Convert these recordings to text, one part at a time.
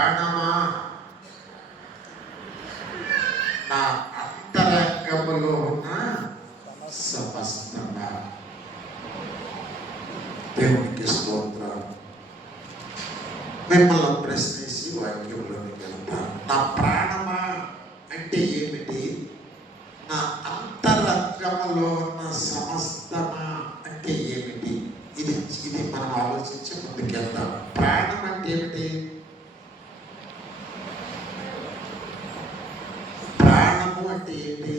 ప్రాణమా నా అంతరంగములో ఉన్న సమస్తమా. దేవునికి స్తోత్రం. మిమ్మల్ని ప్రశ్నించి వాక్యంలోకి వెళ్తాను. నా ప్రాణమా అంటే ఏమిటి? నా అంతరంగములో ఉన్న సమస్తమా అంటే ఏమిటి? ఇది మనం ఆలోచించి ముందుకెళ్తాం. ప్రాణం అంటే ఏమిటి? ప్రాణము అంటే ఏంటి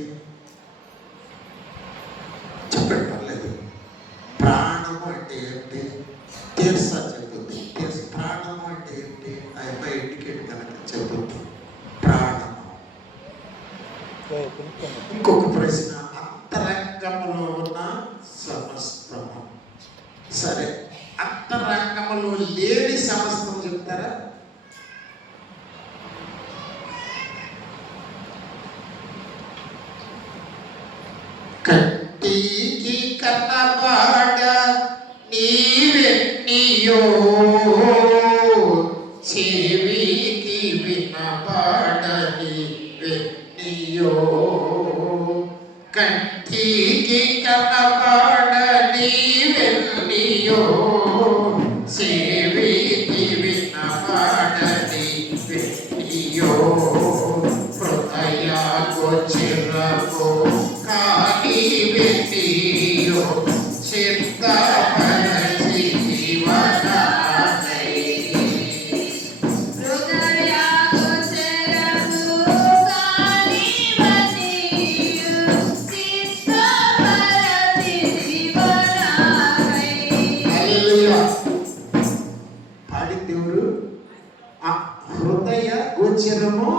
చెప్పండి, పర్లేదు. ప్రాణము అంటే ఏంటి? తెలుసా చెప్తుంది. తెలుసు. ప్రాణము అంటే ఏంటి? ఆ అమ్మాయి ఇండికేట్ కనుక చెప్తుంది. ప్రాణము. ఇంకొక ప్రశ్న, అంతరంగంలో ఉన్న సమస్తము. సరే, అంతరంగంలో లేని సమస్తం చెప్తారా? కంటికి కనబడ నీవెన్నియో, చెవికి వినబడని వెన్నియో. కంటికి కనబడ నీవెన్నియో, చెవికి వినబడని వెన్నియో. హృదయ గోచరము కాని వెన్నియో, చిత్తపరచి జీవనానై. హృదయ గోచరము కాని వెన్నియో, చిత్తపరచి జీవనానై. హల్లెలూయా. పాడింది ఎవరు? ఆ హృదయ గోచరము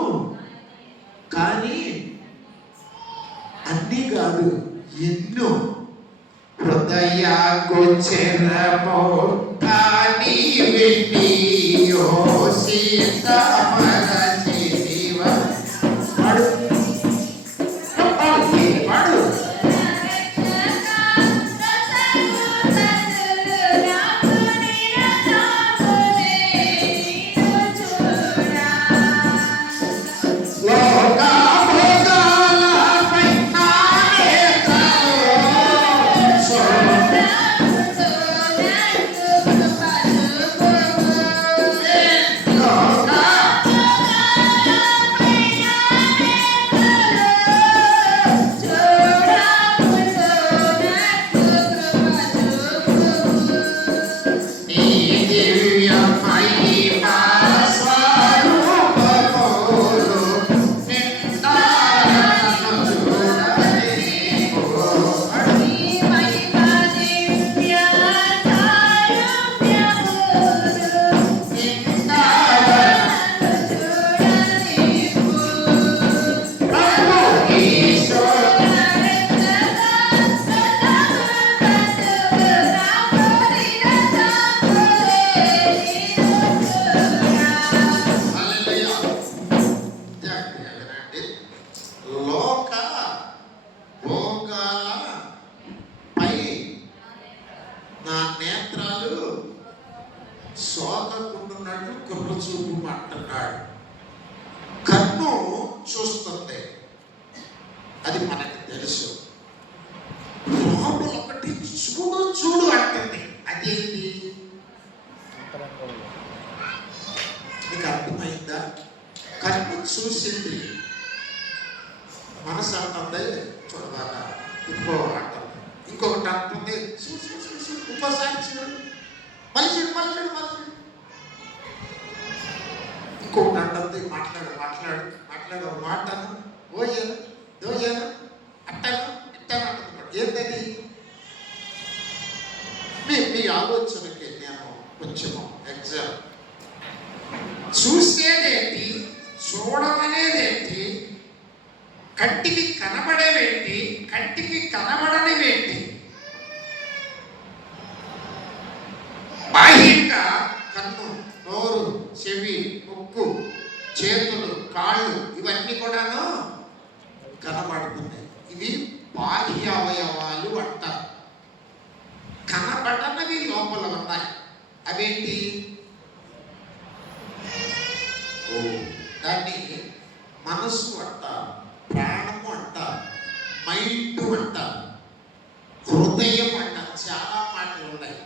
కానీ అన్నీ కాదు, ఎన్నో. హృదయ గోచరము కానీ వెన్నియో, సీతమరచి జీవ. పాడు పాడు. సోకకుంటున్నట్టు కృప చూపు అంటున్నాడు. కన్ను చూస్తుంది, అది మనకు తెలుసు. లోపల ఒకటి చూడు చూడు అంటుంది. అదేంటి? నీకు అర్థమైందా? కన్ను చూసింది, మనసు అంటుంది చూడబాగా ఇంకో అంటుంది, ఇంకొకటి అంటుంది ఇంకోసారి చూడు, మళ్ళీ చూడు మళ్ళీ చూడు మళ్ళీ చూడు, ఇంకొకటి అంటుంది మాట్లాడు మాట్లాడు మాట్లాడు, ఒక మాటను ఓయేను దోయేను అట్టను ఇట్టను అంటున్నాడు. ఏంటది? మీ ఆలోచనకి నేను కొంచెము ఎగ్జామ్. చూసేదేంటి, చూడమనేదేంటి, కంటికి కనబడేవేంటి, కంటికి కనబడనివేంటి? బాహ్యంగా కన్ను, నోరు, చెవి, ముక్కు, చేతులు, కాళ్ళు ఇవన్నీ కూడాను కనబడుతున్నాయి. ఇవి బాహ్య అవయవాలు అంటారు. కనబడనవి లోపల ఉన్నాయి. అవేంటి? దాన్ని మనస్సు అంటారు, ప్రాణము అంటారు, మైండ్ అంటారు, హృదయం అంటారు. చాలా మాటలు ఉన్నాయి.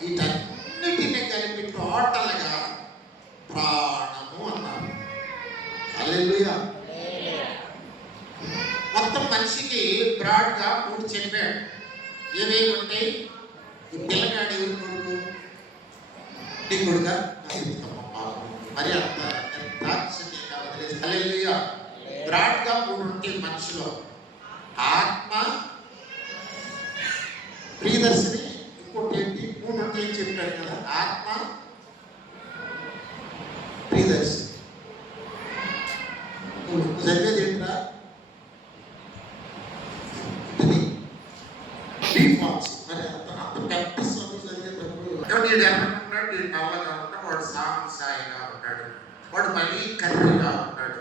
వీటన్నిటిని కలిపి టోటల్గా ప్రాణము అన్నారు. హల్లెలూయా. మొత్తం మనిషికి బ్రాడ్గా 3 చెప్పాడు. ఏవేవి ఉంటాయి? ఈ పిల్లగాడు ఎవరి కొడుకు? నీ కొడుక? మరి అంత దాక్షిణ్యంగా వదిలేసి హల్లెలూయా. బ్రాడ్గా 3 ఉంటాయి మనిషిలో. ఆత్మ, ప్రియదర్శిని, ఇంకోటి ఏంటి? 3 ఉంటాయి చెప్పాడు కదా. ఆత్మ, ప్రియదర్శిని. చదివేది ఏంట్రా? మరి అంత పెద్ద చదువు చదివేటప్పుడు వీడు ఎర్రగా ఉంటాడు, వీడు నల్లగా ఉంటాడు, వాడు సాంసాయిగా ఉంటాడు, వాడు మళ్ళీ కర్రీగా ఉంటాడు.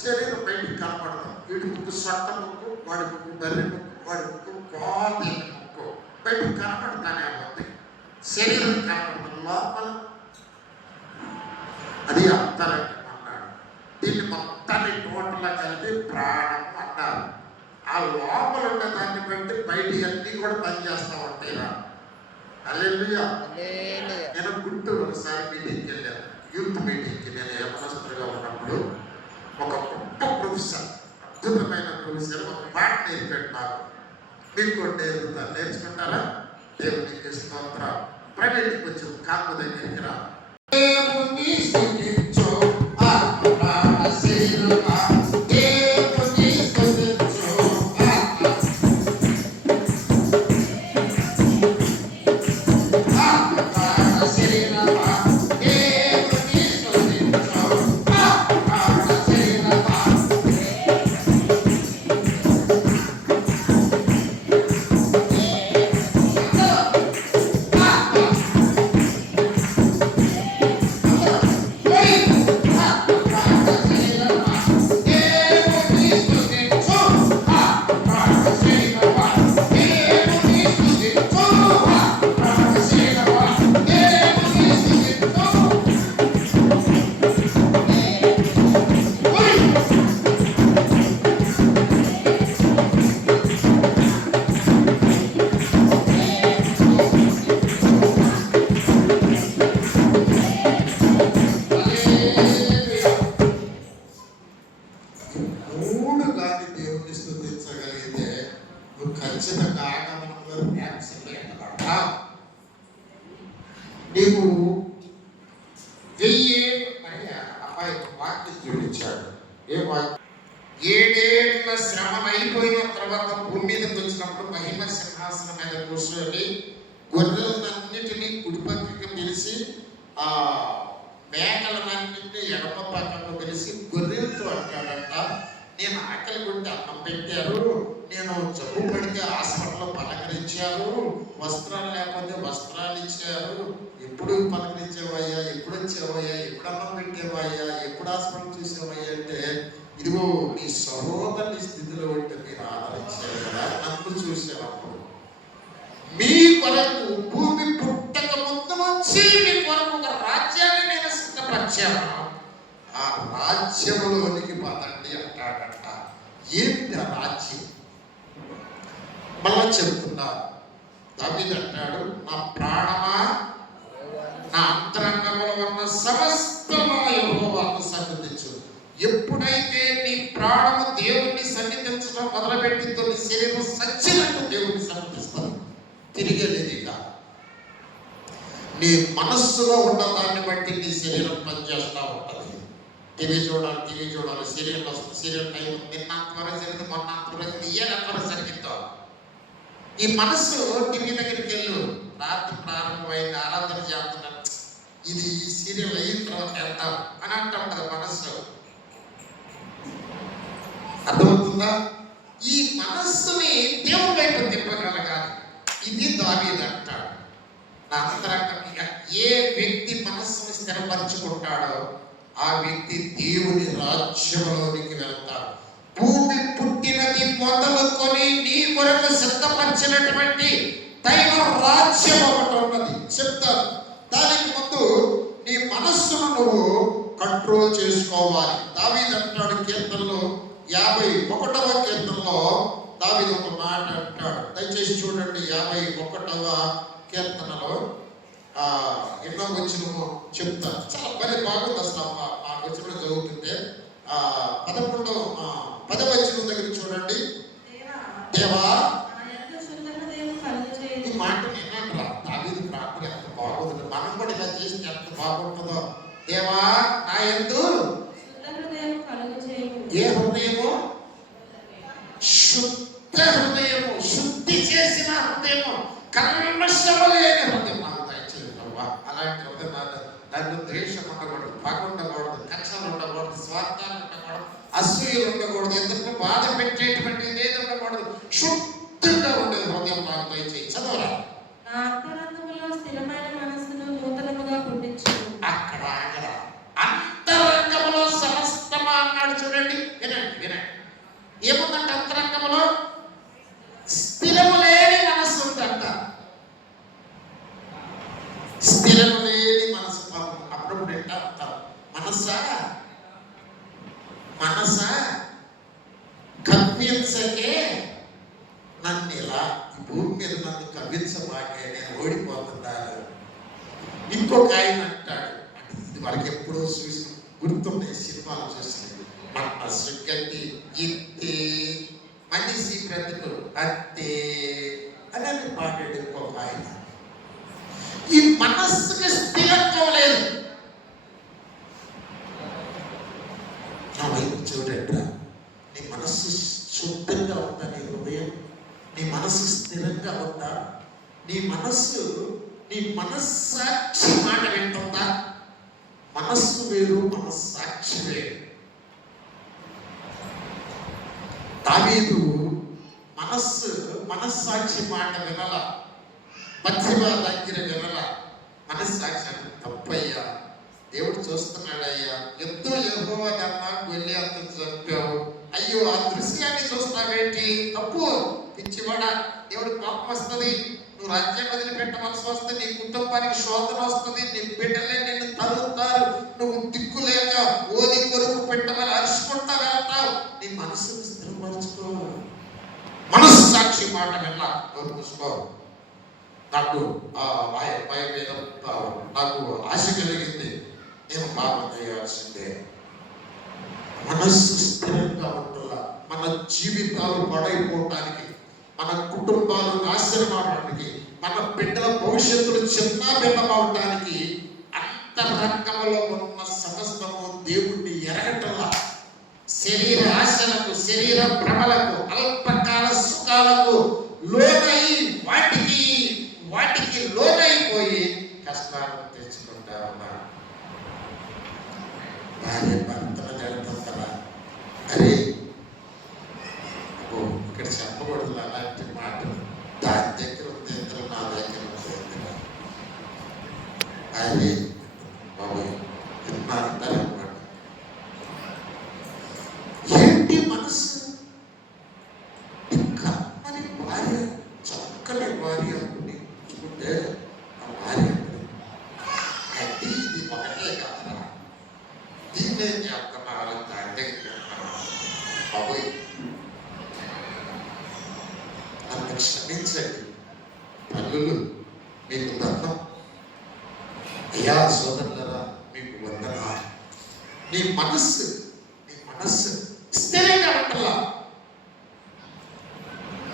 శరీరం బయటికి కనపడదు. వీడి ముక్కు సొట్ట ముక్కు, వాడి ముక్కు బర్రె ముక్కు, వాడి ముక్కు కోతి ముక్కు బయటికి కనపడతానే ఉంది. శరీరం కనపడదు, లోపల అది అంతరంగం అన్నాడు. దీన్ని మొత్తాన్ని టోటల్గా కలిపి ప్రాణం అన్నారు. ఆ లోపల ఉన్న దాన్ని బట్టి బయట అన్నీ కూడా పనిచేస్తూ ఉంటాయి. హల్లెలూయా. నేను గుంటూరు ఒకసారి మీటింగ్కి వెళ్ళాను, యూత్ మీటింగ్కి. నేను యవనస్తులుగా ఉన్నప్పుడు ఒక గొప్ప ప్రొఫెసర్, అద్భుతమైన ప్రొఫెసర్ ఒక పాట నేర్పాడు నాకు. మీకు నేర్పుతాను, నేర్చుకుంటారా? దేవునికి స్తోత్రం. ప్రైవేట్కి వచ్చి కాపు దగ్గరికి రా. దేవుని స్తుతించు ఆత్మశీలుగా, దేవుని స్తుతించు ఆత్మశీలుగా, దేవుని స్తుతించు ఆత్మశీలుగా. మూడు గాని దేవుని స్తుతించగలిగితే నువ్వు ఖచ్చితంగా ఆగమనంలో యాక్సిడెంట్ ఎత్తబడతా. నీవు 1000 మరి అబ్బాయి వాక్యం చూపించాడు. ఏ వాక్యం? 7 ఏళ్ల శ్రమ అయిపోయిన తర్వాత భూమి మీదకి వచ్చినప్పుడు మహిమ సింహాసనం మీద కూర్చొని గొర్రెలన్నిటినీ కుడిపక్కకి పిలిచి, ఆ మేకలన్నింటినీ ఎడమ పక్కకు పిలిచి గొర్రెలతో అంటాడంట, నేను ఆకలి కొట్టి అన్నం పెట్టారు, నేను జబ్బు పడితే హాస్పిటల్లో పలకరించారు, వస్త్రాలు లేకపోతే వస్త్రాలు ఇచ్చారు, ఎప్పుడు పలకరించేవయ్యా, ఎప్పుడు వచ్చేవయ్యా, ఎప్పుడు అన్నం పెట్టేవయ్యా, ఎప్పుడు హాస్పిటల్ చూసేవయ్యా అంటే, ఇదిగో మీ సహోదరుని స్థితిలో ఉంటే మీరు ఆదరించారు కదా, నన్ను చూసేటప్పుడు మీ కొరకు భూమి పుట్టక ముందు నుంచి మీ కొరకు ఒక రాజ్యాన్ని నేను సిద్ధపరిచాను, ఆ రాజ్యములోనికి పదండి అంటాడంట. ఏంటి ఆ రాజ్యం? మళ్ళా చెప్తున్నా. దావీదు అంటాడు, నా ప్రాణమా, నా అంతరంగంలో ఉన్న సమస్తమా యెహోవాను సన్నిధించు. ఎప్పుడైతే నీ ప్రాణము దేవుణ్ణి సన్నిధించడం మొదలుపెట్టిందో నీ శరీరం సచ్చినట్టు దేవుణ్ణి సన్నిధిస్తుంది. తిరిగేది కాదు. నీ మనస్సులో ఉన్న దాన్ని బట్టి నీ శరీరం పనిచేస్తూ ఉంటుంది. టీవీ చూడాలి, సీరియల్ వస్తుంది, సీరియల్ టైం నిన్న అంతవరకు జరిగింది, మొన్న అంతవరకు జరిగింది, ఏ అంతవరకు జరిగిందో. ఈ మనస్సు టీవీ దగ్గరికి వెళ్ళు, రాత్రి ప్రారంభమైంది, ఆరాధన చేస్తున్నాను, ఇది ఈ సీరియల్ అయిన తర్వాత వెళ్తాం అని అంటూ ఉంటుంది మనస్సు. అర్థమవుతుందా? ఈ మనస్సుని దేవుని వైపు తిప్పగలగాలి. ఇది దావీదు అంటాడు. నా అంతరంగంగా ఏ వ్యక్తి మనస్సును స్థిరపరచుకుంటాడో ఆ వ్యక్తి దేవుని రాజ్యంలోనికి వెళ్తాడు. భూమి పుట్టినది మొదలుకొని నీ కొరకు సిద్ధపరిచినటువంటి దైవ రాజ్యం ఒకటి ఉన్నది చెప్తాను. దానికి ముందు నీ మనస్సును నువ్వు కంట్రోల్ చేసుకోవాలి. దావీదు అంటాడు కీర్తనలో 51వ కీర్తనలో దావీదు ఒక మాట అంటాడు. దయచేసి చూడండి 51వ కీర్తనలో ఎన్నో వచనము చెప్తాను. చాలా పని బాగుంది అసలు ఆ వచనం చదువుతుంటే. 10వ వచనం దగ్గర చూడండి. దేవా ఈ మాట విన్నాను. దావీదు ప్రార్థన ఎంత బాగుంది. మనం కూడా ఇలా చేస్తే ఎంత బాగుంటుందో. దేవా నా యందు ఏ హృదయము? శుద్ధ హృదయము, శుద్ధి చేసిన హృదయము, కల్మషము లేని హృదయం నాకు దయచేయండి ప్రభా. అలాంటి హృదయం దాంట్లో ద్వేషం ఉండకూడదు, పగ ఉండకూడదు, కక్షలు ఉండకూడదు, స్వార్థాలు ఉండకూడదు, అసూయలు ఉండకూడదు, ఎందుకు బాధ పెట్టేటువంటి ఏది ఉండకూడదు. శుద్ధంగా ఉండే హృదయం నాకు దయచేయి. చదవరా. అక్కడ ఆగరా. అంతరంగములో సమస్తమా అన్నాడు. చూడండి, వినండి వినండి. ఏముందంటే అంతరంగములో స్థిరము లేని మనస్సు ఉందంట. స్థిరము లేని మనసు. అప్పుడు అంటారు మనసా కవ్వించకే నన్ను ఇలా ఈ భూమి మీద నన్ను కవ్వించబాకే, నేను ఓడిపోతున్నాను. ఇంకొక ఆయన అంటాడు, ఇది వాళ్ళకి ఎప్పుడో చూసి గుర్తున్నాయి, సినిమాలు చూసి, మనసు గట్టి ఇంతే మనిషి బ్రతుకు అంతే అని పాడాడు ఇంకొక ఆయన. ఈ మనస్సుకి స్థిరత్వం లేదు. నా వైపు చూడండి. నీ మనస్సు శుద్ధంగా ఉందా? నీ హృదయం, నీ మనస్సు స్థిరంగా ఉందా? నీ మనస్సాక్షి మాట వింటుందా? మనస్సు వేరు, మనస్సాక్షి వేరు. దావీదు మనస్సాక్షి మాట వినల, పశ్చిమ దగ్గర వినల. మనస్సాక్షి అంటే తప్పయ్యా, దేవుడు చూస్తున్నాడయ్యా, ఎంతో యెహోవా నాకు వెళ్ళి అంత చంపావు, అయ్యో ఆ దృశ్యాన్ని చూస్తావేంటి? తప్పు, పిచ్చివాడా, దేవుడు కోపం వస్తుంది. నువ్వు రాజ్యం వదిలిపెట్టవలసి వస్తే, నీ కుటుంబానికి శోధన వస్తుంది, నీ బిడ్డలే నిన్ను తరుగుతారు, నువ్వు దిక్కులేక ఓది కొరకు పెట్టమని అరుచుకుంటా వెళ్తావు. నీ మనసును స్థిరపరచుకో. మనస్సాక్షి మాట విన్నా చూసుకో. నాకు భయం మీద నాకు ఆశ కలిగింది, నేను పాపం చేయాల్సిందే. మనస్సు స్థిరంగా ఉండాల. మన జీవితాలు పడైపోవటానికి, మన కుటుంబాలు నాశనం అవడానికి, మన బిడ్డల భవిష్యత్తులు చిన్న భిన్నమవటానికి అంతరంగంలో ఉన్న సమస్తము దేవుణ్ణి ఎరగటంలా, శరీర ఆశలకు, శరీర భ్రమలకు, అల్పకాల సుఖాలకు లోనై వాటికి లోనైపోయి కష్టాలను తెచ్చుకుంటా ఉన్నారు. భార్య భర్తను జరుగుతుందా? అరే ఇక్కడ చెప్పకూడదు అలాంటి మాటలు. దాని దగ్గర ఉంది ఎందుకు, నా దగ్గర ఉంది ఎందుకు? అరే బాబు అంటారన్నమాట. ఏంటి మనసు? కమ్మని భార్య, చక్కని భార్య అనుకుంటే ఆ భార్య అది ఇది ఒకటే కదా, దీన్నే చెప్తున్నారు, దాంటే బాబోయ్ నన్ను క్షమించండి తల్లులు, మీకు దండం. అయ్యా సోదరులరా, మీకు వందనా. నీ మనస్సు స్థిరంగా ఉండాలా.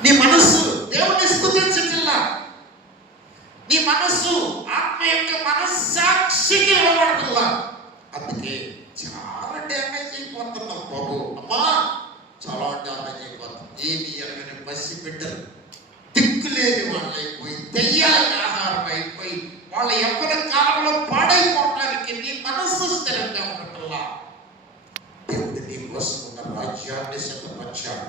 నీ మనస్సు దేవుణ్ణి స్తుతించట్లా. నీ మనస్సు ఆత్మ యొక్క మనస్సాక్షికి ఇవ్వబడుతుందా? అందుకే చాలా డ్యామేజ్ అయిపోతున్నాం బాబు. అమ్మా, చాలా డ్యామేజ్ అయిపోతాం. ఏమి ఎరగని పసి బిడ్డలు, దిక్కులేని వాళ్ళైపోయి, దెయ్యాలకు ఆహారం అయిపోయి, వాళ్ళ యవ్వన కాలంలో పాడైపోవటానికి నీ మనస్సు స్థిరంగా ఉండటంలా. దేవుడు నీ కోసం ఒక రాజ్యాన్ని సిద్ధపరిచాడు.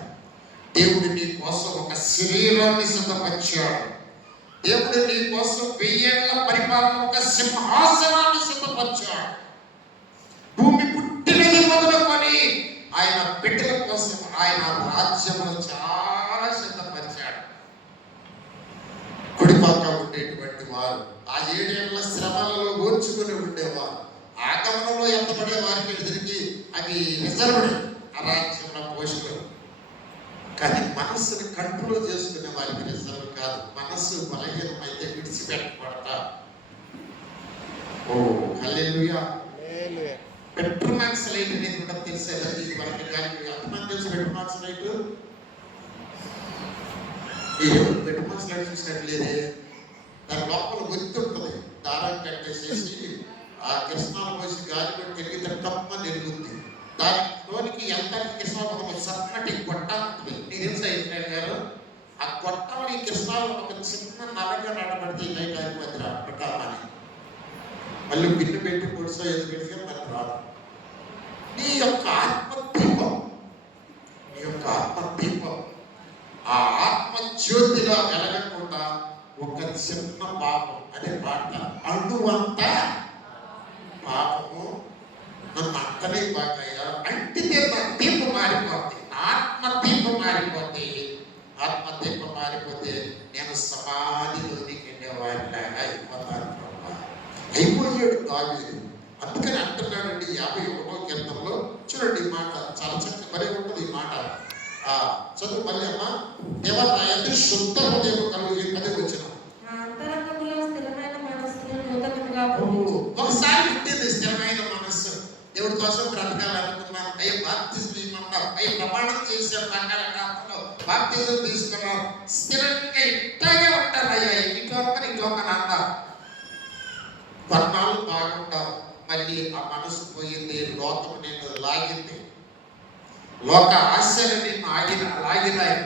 దేవుడు నీ కోసం ఒక శరీరాన్ని సిద్ధపరిచాడు. దేవుడు నీ కోసం 1000 ఏళ్ల పరిపాలన ఒక సింహాసనాన్ని సిద్ధపరిచాడు. భూమి పుట్టినది మొదలుకొని ఆయన బిడ్డల కోసం ఆయన రాజ్యమును చాలా సిద్ధపరిచాడు. కుడిపక్క ఉండేటువంటి వారు ఆ 7 ఏళ్ల శ్రమలలో ఓర్చుకుని ఉండేవారు. ఆగమనంలో ఎంతపడే వారికి తిరిగి అవి రిజర్వ్డ్ ఆ రాజ్యంలో పోస్టులు. కానీ మనస్సుని కంట్రోల్ చేసుకునే వారికి రిజర్వ్ కాదు. మనస్సు బలహీనమైతే విడిచిపెట్టబడతా. ఓ హల్లెలూయా. పెట్రోమాక్స్ లైట్ అనేది కూడా తెలిసేదా ఇది వరకు? కానీ ఎంతమంది తెలుసు పెట్రోమాక్స్ లైట్? పెట్రోమాక్స్ లైట్ చూసినట్లేదే. దాని లోపల గుర్తు ఉంటుంది, దారం కట్టేసేసి ఆ కిరణాలు పోసి గాలి పెట్టి ఎగితే తప్పని ఎరుగుద్ది. దానిలోనికి ఎంత కిరణాలు సన్నటి గొట్ట ఉంటుంది. నీకు తెలుసా ఇంజనీర్ గారు? ఆ గొట్టంలో ఈ కిరణాలు ఒక చిన్న నలగా నడబడితే లైట్ ఆగిపోద్ది పెట్టాలని. మళ్ళీ బిల్లు పెట్టి పొడిసో ఎదురు పెడితే మరి రాదు. నీ యొక్క ఆత్మదీపం, నీ యొక్క ఆత్మదీపం ఆ ఆత్మజ్యోతిలో వెలగకుండా ఒక చిన్న పాపం అనే మాట అణువంత పాపము నన్ను అంతనే బాగయ్యా అంటితే నా దీపం మారిపోతుంది. ఆత్మదీపం మారిపోతే, ఆత్మదీపం మారిపోతే నేను సమాధిలోనికి వెళ్ళేవాడిలాగా అయిపోతాను. అయిపోయాడు దావీదు. అందుకని అంటున్నాడండి 51వ కీర్తనలో. చూడండి ఈ మాట చాలా చక్కగా మరీ ఉంటుంది ఈ మాట. చదువు మళ్ళీ అమ్మ. దేవా నా యందు శుద్ధ హృదయం కలుగు. అదే వచ్చిన ఒకసారి పుట్టింది స్థిరమైన మనస్సు. దేవుడి కోసం బ్రతకాలనుకున్నాను. అయ్యే బాప్తిజం ఇమ్మన్నారు, అయ్యే ప్రమాణం చేశారు, సంఘాలలో బాప్తిజం తీసుకున్నారు. స్థిరంగా ఇట్లాగే ఉంటారు. అయ్యా ఇంట్లో నాన్న కొన్నాళ్ళు బాగుంటారు. మళ్ళీ ఆ మనసు పోయింది, లోకం నేను లాగింది, లోక ఆశలు నిన్ను లాగినాయి.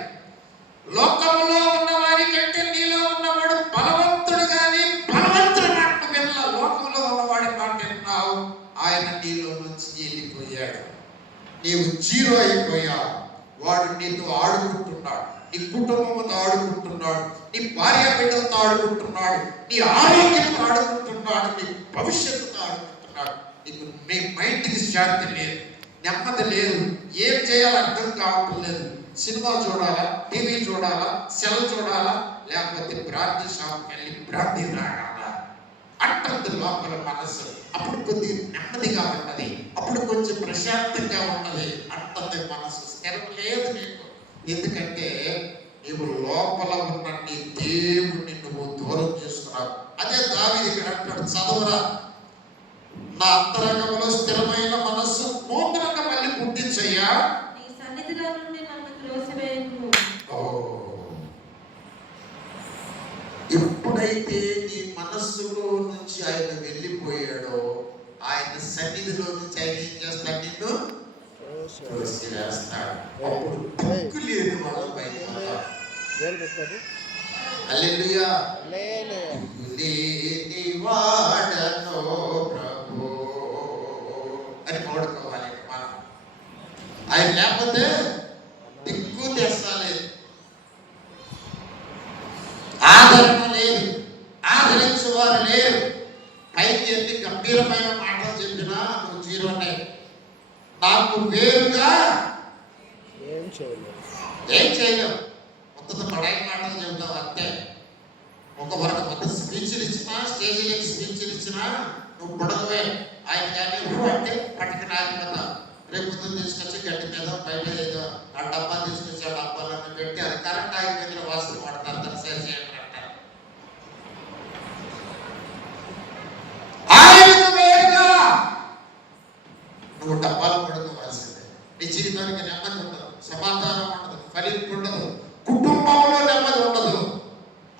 లోకంలో ఉన్న వారి కంటే నీలో ఉన్నవాడు బలవంతుడు కానీ బలవంతుడు మాట విన్న. లోకంలో ఉన్నవాడి మాట విన్నావు, ఆయన నీలో నుంచి వెళ్ళిపోయాడు. నీవు జీరో అయిపోయావు. వాడు నీతో ఆడుకుంటున్నాడు, నీ కుటుంబంతో ఆడుకుంటున్నాడు, నీ భార్య బిడ్డలతో ఆడుకుంటున్నాడు, నీ ఆరోగ్యంతో ఆడుకుంటున్నాడు, నీ భవిష్యత్తుతో ఆడుకుంటున్నాడు. నీకు నీ మైండ్కి శాంతి లేదు, నెమ్మది లేదు, ఏం చేయాలో అర్థం కావటం లేదు. సినిమా చూడాలా, టీవీ చూడాలా, సెల్ చూడాలా, లేకపోతే బ్రాంతి షాప్కి వెళ్ళి బ్రాంతి తాగాలా అంటుంది లోపల మనసు. అప్పుడు కొద్ది నెమ్మదిగా ఉన్నది, అప్పుడు కొంచెం ప్రశాంతంగా ఉన్నది అంటుంది మనసు. స్థిరం లేదు నీకు. ఎందుకంటే నీవు లోపల ఉన్న నీ దేవుడిని నువ్వు దూరం చేస్తున్నావు. అదే దావీదు ఇక్కడ అంటాడు, చదవరా, నా అంతరంగంలో స్థిరమైన మనస్సు నూతనంగా మళ్ళీ పుట్టించయ్యా. ఎప్పుడైతే నీ మనస్సులో నుంచి ఆయన వెళ్ళిపోయాడో, ఆయన సన్నిధిలో నుంచి ఆయన ఏం చేస్తాడు? నిన్ను తోసివేస్తాడు. అప్పుడు దిక్కు లేని వాళ్ళు బయటపడతారు. హల్లెలూయా. లేని వాడనో ప్రభు అని పాడుకోవాలి మనం. ఆయన లేకపోతే దిక్కు తెస్తాలేదు, ఆదరణ లేదు, ఆదరించేవారు లేరు. పైకి ఎన్ని గంభీరమైన మాటలు చెప్పినా నువ్వు జీరోనే. నాకు వేరుగా ఏం చేయలేవు. మొత్తం పడాయి మాటలు చెబుతావు అంతే. ఒకవరకు మొత్తం స్పీచ్లు ఇచ్చినా, స్టేజీలకి స్పీచ్లు ఇచ్చినా నువ్వు పొడవే. ఆయన కానీ అంటే పట్టుకుని ఆగిపోతావు. రేపు పొద్దున్న తీసుకొచ్చి గడ్డి మీద బయట ఏదో ఆ డబ్బా తీసుకొచ్చి ఆ డబ్బాలన్నీ పెట్టి అది కరెంట్ ఆగిపోయిన వాసన పడతారు, దాన్ని సరి చేయండి అంటారు. ఆయనకు వేరుగా నువ్వు డబ్బాలు పడుకోవాల్సిందే. నీ జీవితానికి నెమ్మది ఉండదు, సమాధానం ఉండదు, ఫలింపు ఉండదు, కుటుంబంలో నెమ్మది ఉండదు.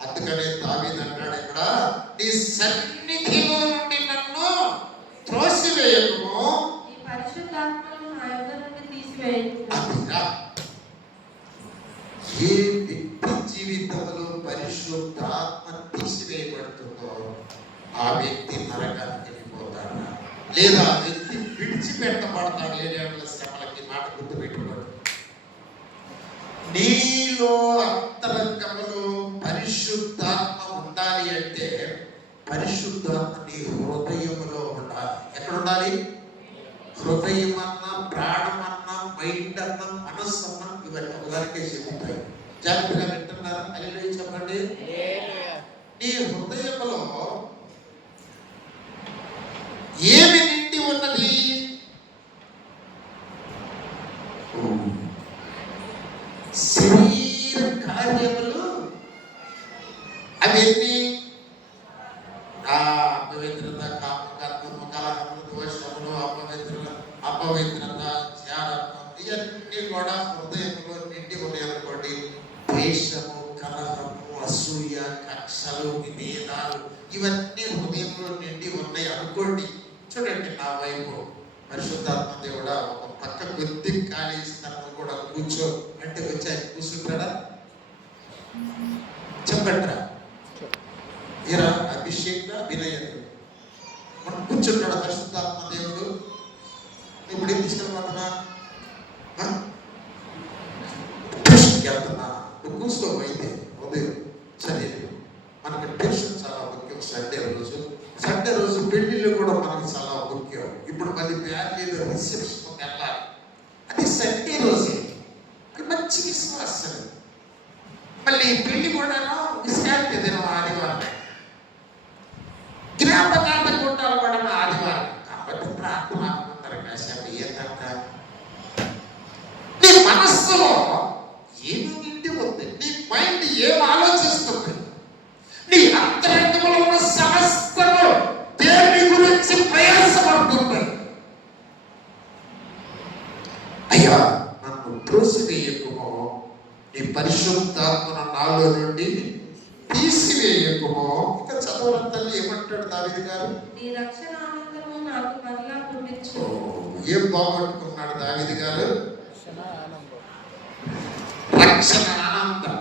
అందుకనే దావీదు అంటాడు ఇక్కడ, నీ సన్నిధిలో నుండి నన్ను త్రోసివేయకుము, అదిగా. ఏ వ్యక్తి జీవితంలో పరిశుద్ధాత్మ తీసివేయబడుతుందో ఆ వ్యక్తి నరకానికి వెళ్ళిపోతాడు, లేదా ఆ వ్యక్తి విడిచిపెట్టబడతాడు. 7 ఏళ్ల శ్రమలకి మాట గుర్తుపెట్టుకోడు. నీలో అంతరంగంలో పరిశుద్ధాత్మ ఉండాలి అంటే పరిశుద్ధాత్మ నీ హృదయంలో ఉండాలి. ఎక్కడ ఉండాలి? హృదయం అన్నా, ప్రాణం అన్నా, మైండ్ అన్నా, మనస్సు అన్నా ఇవన్నీ ఒకదానికే చెబుతాయి. జాగ్రత్తగా వింటున్నారా? హల్లెలూయా చెప్పండి. నీ హృదయంలో ఏమి నిండి ఉన్నది? శరీర కార్యములు అవన్నీ అపవిత్రత, కామకత్వము, కలహము, దోషములు, అపవిత్రత, ధ్యానము, ఇవన్నీ కూడా హృదయంలో నిండి ఉన్నాయనుకోండి. ద్వేషము, కలహము, అసూయ, కక్షలు, విభేదాలు ఇవన్నీ హృదయంలో నిండి ఉన్నాయి అనుకోండి. చూడండి నా వైపు పరిశుద్ధాత్మ దేవుడా ఒక పక్క కొద్ది ఖాళీ ఇస్తాను కూడా కూర్చో అంటే వచ్చి ఆయన కూర్చుంటాడా? చెప్పండిరా. ఈరా అభిషేక్ వినయకుడు మనం కూర్చుంటాడు పరిశుద్ధాత్మ దేవుడు. ఇప్పుడు ఏం తీసుకెళ్ళమంటున్నా? వెళ్తున్నా నువ్వు కూర్చోమైతే ఉదయం సరే. మనకి ట్యూషన్ చాలా ముఖ్యం. సండే రోజు పెళ్లిళ్ళు కూడా మనకి చాలా ముఖ్యం. ఇప్పుడు మళ్ళీ ఫ్యామిలీలో రిసెప్షన్ వెళ్ళాలి, అది సండే రోజే. అది మంచి విశ్వాసం. మళ్ళీ పెళ్లి కూడాను విశ్రాంతి దినం ఆదివారం, జ్ఞాపకార్థ కూటాలు కూడా ఆదివారం. కాబట్టి ప్రార్థన ఆడుకుంటారు కాసేపు. ఏంటంట నీ మనస్సులో ఏమి నిండి ఉంది, నీ మైండ్ ఏం ఆలోచిస్తుంది, నీ అంతరంగంలో ఉన్న సమస్తము దేవుని గురించి ప్రయాసపడుతుంది. అయ్యా నన్ను త్రోసివేయకుమో, నీ పరిశుద్ధాత్మను నాలో నుండి తీసివేయకుమో. ఇంకా చదవడం తల్లి ఏమంటాడు దావీదు గారు? నీ రక్షణ ఆనందము నాకు మరలా పుట్టించు. ఏం బాగొట్టుకున్నాడు దావీదు గారు? రక్షణ ఆనందం.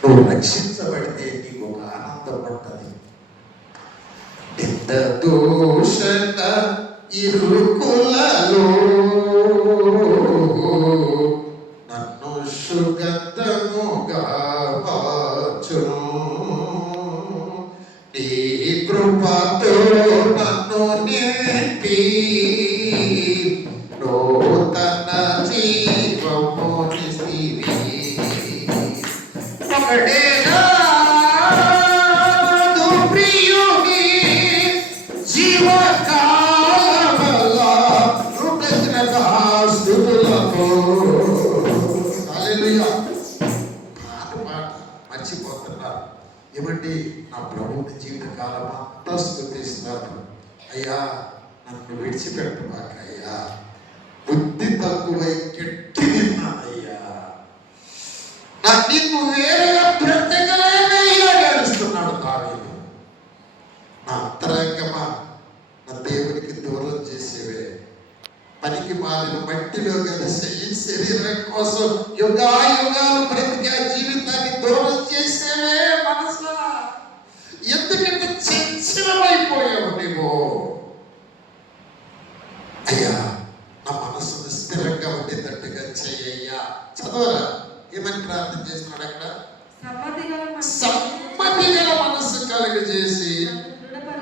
నువ్వు రక్షించబడితే నీకు ఒక ఆనందం పడుతుంది. దూషణ ఇరుకులలో నన్ను సుగంధముగా మార్చును, నీ కృపతో నన్ను నింపి నూతన జీవము నిస్తివి. ఒకడేనా ప్రియుని జీవకాలమల్లా కృతజ్ఞతాస్తుతులతో. హల్లెలూయా. పాట మర్చిపోతున్నారు. ఏమండి నా ప్రభువుని జీవితకాలం అంతా స్తుతిస్తాను. అయ్యా నన్ను విడిచిపెట్టమాక అయ్యా, బుద్ధి తక్కువై కెట్టి తిన్నానయ్యా, నీకు వేరేగా బ్రతకలేనే ఏడుస్తున్నాడు దావీదు. నా అంతరంగమా నా దేవునికి దూరం చేసేవే, పనికి మాలిన మట్టిలో కలిసే ఈ శరీరం కోసం యుగాలు బ్రతికే జీవితాన్ని దూరం చేసేవే మనసు. ఎందుకంటే చంచలమైపోయావు నీవు. అయ్యా నా మనసును స్థిరంగా ఉండేటట్టుగా చెయ్యయ్యా. చదవరా ఏమని ప్రార్థన చేస్తున్నాడు అక్కడ? సమ్మతి గల మనస్సు కలుగజేసి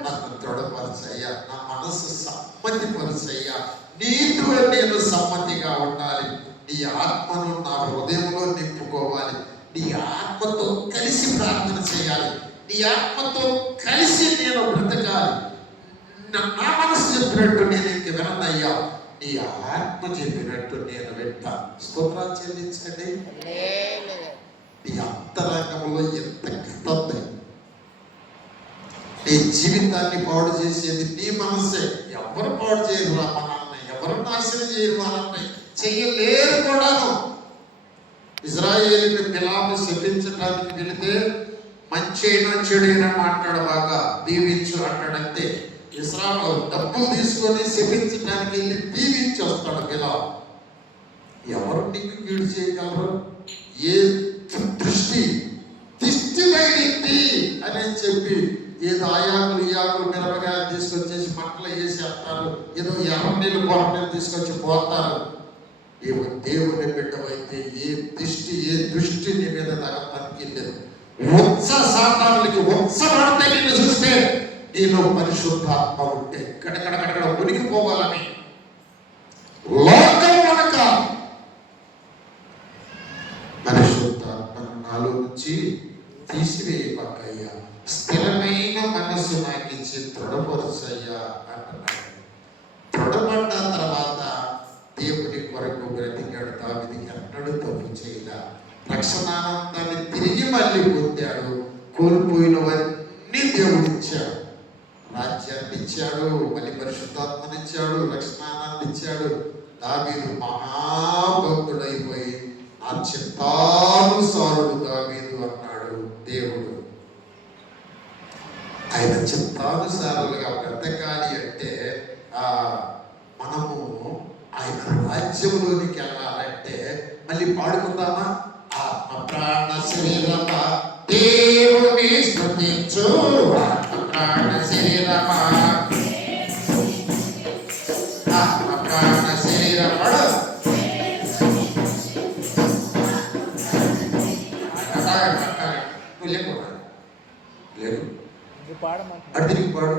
నన్ను దృఢపరచయ్యా. నా మనస్సు సమ్మతి పరచయ్యా. నీతో నేను సమ్మతిగా ఉండాలి. నీ ఆత్మను నా హృదయంలో నింపుకోవాలి. నీ ఆత్మతో కలిసి ప్రార్థన చేయాలి. నీ ఆత్మతో కలిసి నేను బ్రతకాలి. నా మనసు చెప్పినట్టు నేను ఇంక విననయ్యా, నీ ఆత్మ చెప్పినట్టు నేను వింటా. స్తోత్రాలు చెల్లించండి. నీ అంతరంగంలో ఎంత కథ ఉంది. నీ జీవితాన్ని పాడు చేసేది నీ మనసే. ఎవరు పాడు చేయరు మనల్ని, ఎవరు నాశనం చేయరు మనల్ని, చెయ్యలేరు కూడాను. ఇజ్రాయేలుని బిలాము శపించడానికి వెళితే మంచైనా చెడైనా మాట్లాడ బాగా దీవించు అంటాడంతే. ఇస్రాయేలు డబ్బులు తీసుకొని శపించడానికి వెళ్ళి దీవించి వస్తాడు బిలాము. ఎవరు నీకు కీడు చేయగలరు? ఏ దృష్టి తగిలింది అని చెప్పి ఏదో ఆయాకులు మిరపకాయలు తీసుకొచ్చేసి మంటలు వేసేస్తారు, ఏదో ఎర్ర నీళ్ళు పొర నీళ్ళు తీసుకొచ్చి పోతారు. ఏమో దేవుని బిడ్డవైతే ఏ దృష్టి నీ మీద తగ్గడానికి లేదు. సాతానులకి పడతాయి. నిన్ను చూస్తే నీలో పరిశుద్ధాత్మ ఉంటే కడకడ ఉనికిపోవాలని లోకం మనక పరిశుద్ధాత్మను నాలో నుంచి తీసివేయకయ్యా, స్థిరమైన మనసు నాకు ఇచ్చి దృఢపరచయ్యా అంటున్నాడు. దృఢపడ్డ ఎన్నడూ తప్పు చేయలే. రక్షణానందాన్ని తిరిగి మళ్ళీ పొందాడు. కోల్పోయినవన్నీ దేవుడు ఇచ్చాడు. రాజ్యాన్ని ఇచ్చాడు, మళ్ళీ పరిశుద్ధాత్మని ఇచ్చాడు, రక్షణానందాన్ని ఇచ్చాడు. దావీదు మహాభక్తుడైపోయి నా చిత్తానుసారుడు దావీదు అన్నాడు దేవుడు. ఆయన చిత్తానుసారులుగా బ్రతకాలి అంటే మనము ఆయన రాజ్యంలోనికి వెళ్ళాలంటే మళ్ళీ పాడుకుందామా? ఆత్మ ప్రాణ శరీరమా దేవుని స్తుతించు, ఆత్మ ప్రాణ శరీరమా, ఆత్మ ప్రాణ శరీరమా. నువ్వు లేకుండా లేదు అడిగి పాడు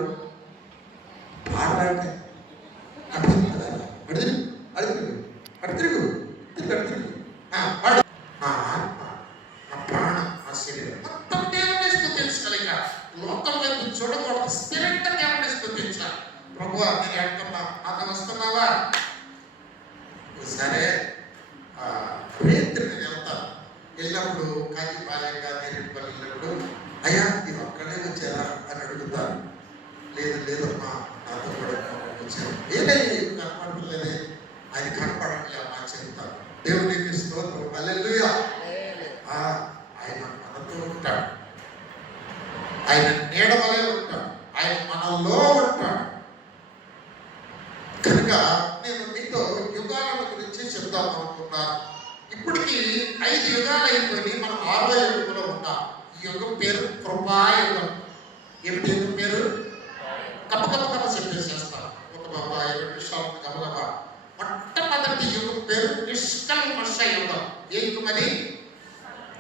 పాడంటే ప్రాణం ఆ శరీరం మొత్తం దేవుని స్తుతించగలిగ. లోకం వైపు చూడకూడదు, స్థిరంగా దేవుని స్తుతించాలి. ప్రభువా నేను వెళ్తున్నా, నాతో వస్తున్నావా? సరే రేత్రికి వెళ్తాను. వెళ్ళినప్పుడు కాకిపాలెంగా నేరేడుపల్లి వెళ్ళినప్పుడు అయ్యా మీరు ఒక్కడే వచ్చారా అని అడుగుతారు. లేదు లేదమ్మా నాతో కూడా వచ్చారు. ఏదైనా కనపడలేదే, అది కనపడట్లే అమ్మా చెప్తాను. దేవునికి స్తోత్రం, హల్లెలూయా. ఆయన మనతో ఉంటాడు, ఆయన నీడవలే ఉంటాడు, ఆయన మనలో ఉంటాడు. కనుక నేను మీతో యుగాల గురించి చెప్తాం అనుకున్నాను. ఇప్పటికీ 5 యుగాలు అయిపోయి మనం 6వ యుగంలో ఉన్నాం. ఈ యుగం పేరు కృపాయుగం. ఏమిటి యుగం పేరు? కప్ప చెప్పేసేస్తాను. ఒక 20 నిమిషాలు గబగబా. మొట్టమొదటి యుగం పేరు నిష్కల్మష యుగం. ఏ యుగం అది?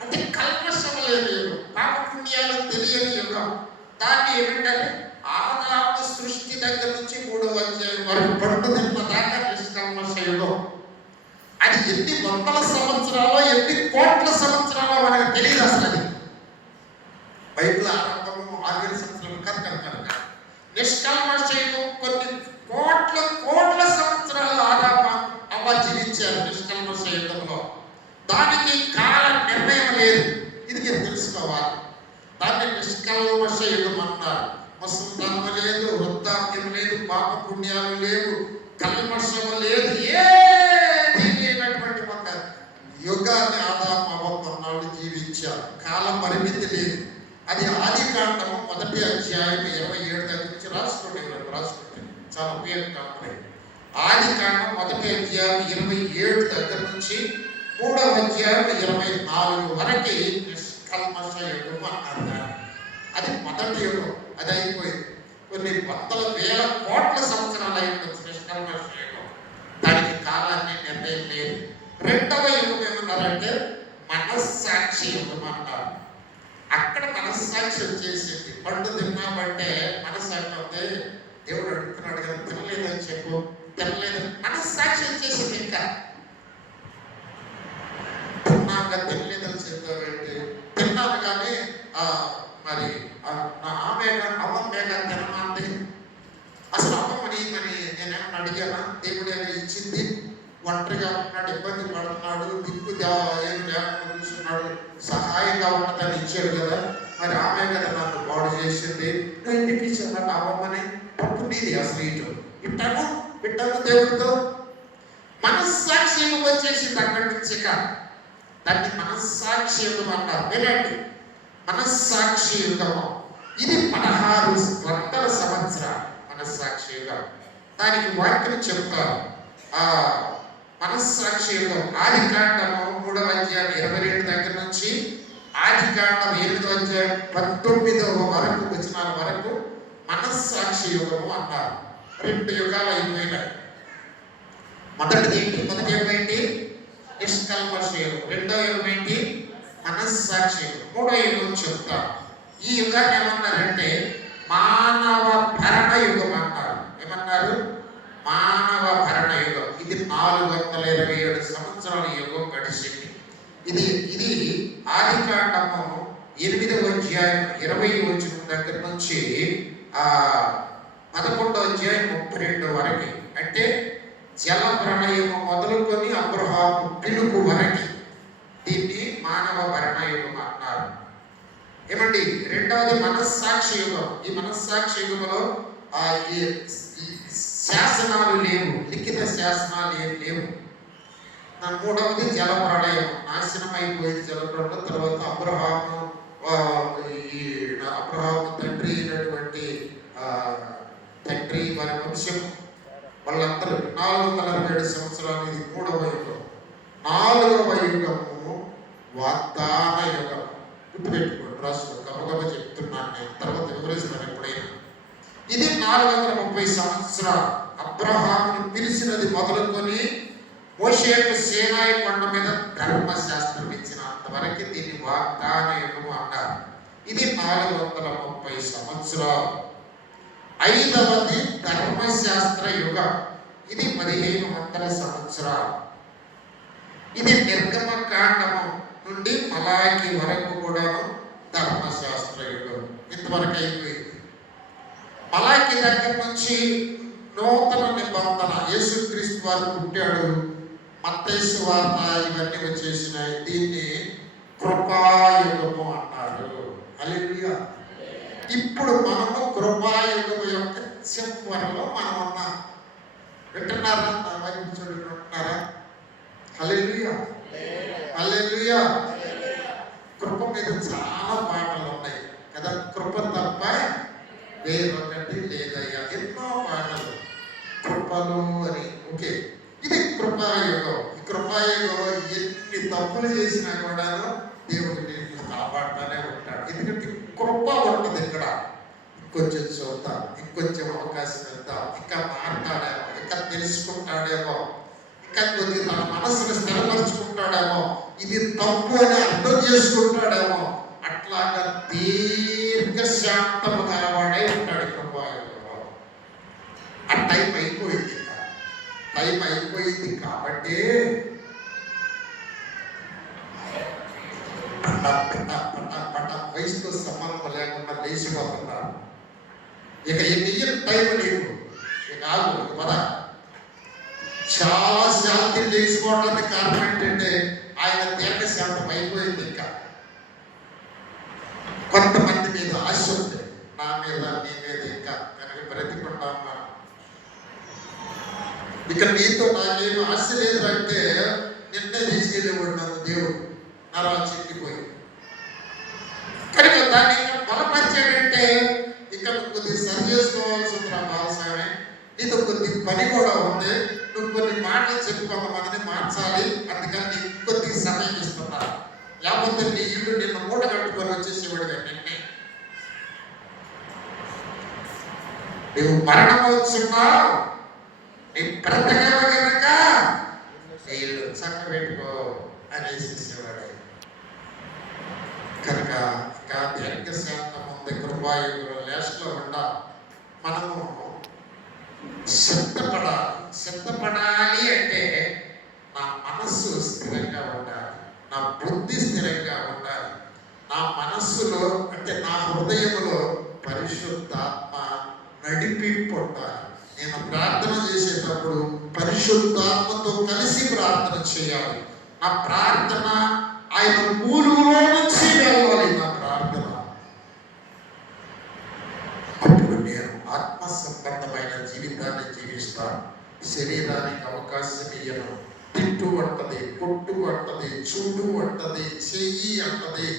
అంటే కల్మషం లేని యుగం, పాపపుణ్యాలు తెలియని యుగం. దాన్ని ఏమిటంటే ఆదాము సృష్టి దగ్గర నుంచి 3వ అధ్యాయం వరకు పట్టుదల దాకా నిష్కల్మష యుగం. అది ఎన్ని వందల సంవత్సరాలు, ఎన్ని కోట్ల సంవత్సరాలు మనకు తెలియదు అసలు. అది బైబిల్ ఆరంభము 6,000 సంవత్సరాలు కనుక నిష్కల్మష యుగం కొన్ని కోట్ల సంవత్సరాలు ఆదాము అవ్వ జీవించారు నిష్కల్మష యుగంలో. దానికి కాల నిర్ణయం లేదు, ఇది మీరు తెలుసుకోవాలి. దాన్ని నిష్కల్మష యుగం అన్నారు. ముసలితనం లేదు, వృద్ధాప్యం లేదు, పాప పుణ్యాలు లేవు, కల్మషము లేదు, ఏది లేనటువంటి ఒక యుగాన్ని ఆదాము అవ్వ కొన్నాళ్ళు జీవించారు. కాల పరిమితి లేదు. అది ఆదికాండము 1వ అధ్యాయం 27 దగ్గర నుంచి రాసుకోండి చాలా ఉపయోగకరమైన. ఆదికాండం 1వ అధ్యాయం 27 దగ్గర నుంచి 3వ అధ్యాయం 24 వరకు నిష్కల్మష యుగం అన్నారు. అది మొదటి యుగం, అది అయిపోయింది. కొన్ని వందల వేల కోట్ల సంవత్సరాలు అయిపోతుంది నిష్కల్మష యుగం. దానికి కాలాన్ని నిర్ణయం లేదు. 2వ యుగం ఏమన్నారంటే మనస్సాక్షి యుగం అన్నారు. అక్కడ మనస్సాక్షి వచ్చేసింది. పండు తిన్నామంటే మనస్సాక్షి అవుతే దేవుడు అడుగుతున్నాడు కదా, తినలేదని చెప్పు, తినలేదు, మనస్సాక్షి వచ్చేసింది. ఇంకా తిన్నాక తినలేదని చెప్పావేంటి? తిన్నాను కానీ మరి అమ్మమ్మేగా తినమంది. అసలు అమ్మమ్మని నేనేమన్నా అడిగానా? దేవుడు ఏమో ఇచ్చింది, ఒంటరిగా ఉన్నాడు, ఇబ్బంది పడుతున్నాడు, దిక్కు ఏం లేకుండా కూర్చున్నాడు, సహాయంగా ఉన్నదని ఇచ్చాడు కదా, మరి ఆమె కదా నన్ను బాడు చేసింది, నువ్వు ఎందుకు ఇచ్చాను అమ్మమ్మని? తప్పు నీది అసలు. ఇట్టాను దేవుడితో మనస్సాక్షి వచ్చేసింది. అక్కడి నుంచి దాన్ని మనస్సాక్షి యుగం అంటారు. వినండి, మనస్సాక్షి యుగము ఇది 1600 సంవత్సరాలు మనస్సాక్షి యుగం. దానికి వాక్యం చెప్తారు. మనస్సాక్షి యుగం ఆదికాండము 3వ అధ్యాయం 22 దగ్గర నుంచి ఆదికాండం 8వ అధ్యాయం 19వ వరకు వచనాల వరకు మనస్సాక్షి యుగము అన్నారు. 2 యుగాలు అయిపోయినాయి. మొదటి ఏమైంది? నిష్కల్మష యుగం. 2వ యుగం ఏంటి? మనస్సాక్షి యుగం. 3వ యుగం చెప్తారు. ఈ యుగాన్ని ఏమన్నారంటే మానవ భరణ యుగం అన్నారు. ఏమన్నారు? మానవ భరణ యుగం. ఇది 427 సంవత్సరాల యుగం గడిచింది. ఇది ఆదికాండము 8వ అధ్యాయం 20 వచనం దగ్గర నుంచి 11వ అధ్యాయం 32 వరకు, అంటే జల ప్రళయము మొదలుకొని అబ్రహాము పిలుపు వరకు భరణ యుగం అన్నారు. ఏమండి, రెండవది మనస్సాక్షి యుగం. ఈ మనస్సాక్షి యుగంలో ఈ శాసనాలు లేవు, లిఖిత శాసనాలు ఏం లేవు. మూడవది జలప్రళయం, నాశనం అయిపోయింది జలప్రళయం. తర్వాత అబ్రహాము తండ్రి అయినటువంటి తండ్రి వారి వంశం వాళ్ళందరూ 467 సంవత్సరాలు. ఇది మూడవ యుగం. నాలుగవ యుగము వాగ్దాన యుగం. గుర్తుపెట్టుకోండి, రాసుకో, గబగబ చెప్తున్నాను నేను, తర్వాత వివరిస్తాను ఎప్పుడైనా. ఇది 430 సంవత్సరాలు. అబ్రహామును పిలిచినది మొదలుకొని మోషేకు సీనాయి కొండ మీద ధర్మశాస్త్రం ఇచ్చినంతవరకు దీన్ని వాగ్దాన యుగము అన్నారు. ఇది 430 సంవత్సరాలు. ఐదవది ధర్మశాస్త్ర యుగం. ఇది 1500 సంవత్సరాలు. ఇది నిర్గమ కాండము నుండి మలాకి వరకు కూడా ధర్మశాస్త్ర యుగం. ఇంతవరకు అయిపోయింది. మలాకి దగ్గర నుంచి నూతన నిబంధన, యేసుక్రీస్తు వారు పుట్టాడు, మత్తయి సువార్త ఇవన్నీ వచ్చేసినాయి. దీన్ని కృపాయుగము అన్నారు. హల్లెలూయా. ఇప్పుడు మనము కృపాయుగము యొక్క చివరిలో మనం ఉన్నాం. వింటున్నారా? వైపు చూడుకుంటున్నారా? హల్లెలూయా, హల్లెలూయా. కృప మీద చాలా పాటలు ఉన్నాయి కదా. కృప తప్ప వేరొకటి లేదయ్యా. ఎన్నో పాటలు కృపలు అని. ఓకే, ఇది కృపాయుగం. ఈ కృపాయుగంలో ఎన్ని తప్పులు చేసినా కూడా దేవుడు నేను కాపాడుతూనే ఉంటాడు. ఎందుకంటే కృప ఉంటుంది ఇక్కడ. ఇంకొంచెం చూద్దాం, ఇంకొంచెం అవకాశం ఇద్దాం, ఇంకా మాట్లాడేమో, ఇంకా తెలుసుకుంటాడేమో, ఇంకా కొద్దిగా తన మనసును స్థిరపరుచుకుంటాడేమో, ఇది తప్పు అని అర్థం చేసుకుంటాడేమో. అట్లాగా దీర్ఘశాంతము గలవాడే ఉంటాడు కృపాయుగంలో. ఆ టైం అయిపోయింది. టైం అయిపోయింది కాబట్టి వయసుతో సంబంధం లేకుండా లేచిపోతున్నారు. ఇక ఎన్ని టైం నీకు ఇక ఆగు, పద. చాలా శాంతి లేచిపోవడానికి కారణం ఏంటంటే ఆయన దీర్ఘశాంతం అయిపోయింది. ఇంకా కొంతమంది మీద ఆశ ఉంది, నా మీద నీ మీద ఇంకా కనుక బ్రతికుంటాం మనం. ఇక నీతో నాకేమి ఆశ లేదు అంటే నిన్నే తీసుకెళ్ళేవాడు నన్ను దేవుడు. నరా చెక్కిపోయి కనుక దాన్ని బలపరిచాడంటే ఇక కొద్దిగా సరి చేసుకోవాల్సి ఉంది. బాలస్వామి, నీతో కొద్ది పని కూడా ఉంది. నువ్వు కొన్ని మాటలు చెప్పి కొంతమందిని మార్చాలి. అందుకని నీకు కొద్దిగా సమయం ఇస్తున్నా. లేకపోతే నీ ఇల్లు నిన్ను మూట కట్టుకొని వచ్చేసేవాడుగా. నిన్నే నువ్వు మరణమవుతున్నావు, నీ బ్రతకవ కనుక ఇల్లు చక్క పెట్టుకో అనేసేసేవాడు. కనుక ఇంకా దీర్ఘశాంతం ఉంది కృపాయుగంలో. లేస్లో ఉండా మనము సిద్ధపడాలి. సిద్ధపడాలి అంటే నా మనస్సు స్థిరంగా ఉండాలి, నా బుద్ధి స్థిరంగా ఉండాలి, నా మనస్సులో అంటే నా హృదయంలో పరిశుద్ధాత్మ నడిపింపు ఉండాలి. నేను ప్రార్థన చేసేటప్పుడు పరిశుద్ధాత్మతో కలిసి ప్రార్థన చేయాలి. నా ప్రార్థన ఆయన మూలులో నుంచి వెళ్ళాలి. నా ప్రార్థన అప్పుడు నేను ఆత్మ సంబంధమైన జీవితాన్ని జీవిస్తాను. శరీరానికి అవకాశం ఇయ్యను. తిట్టు అంటది, కొట్టు అంటది, చూడు అంటది, చెయ్యి అంటది,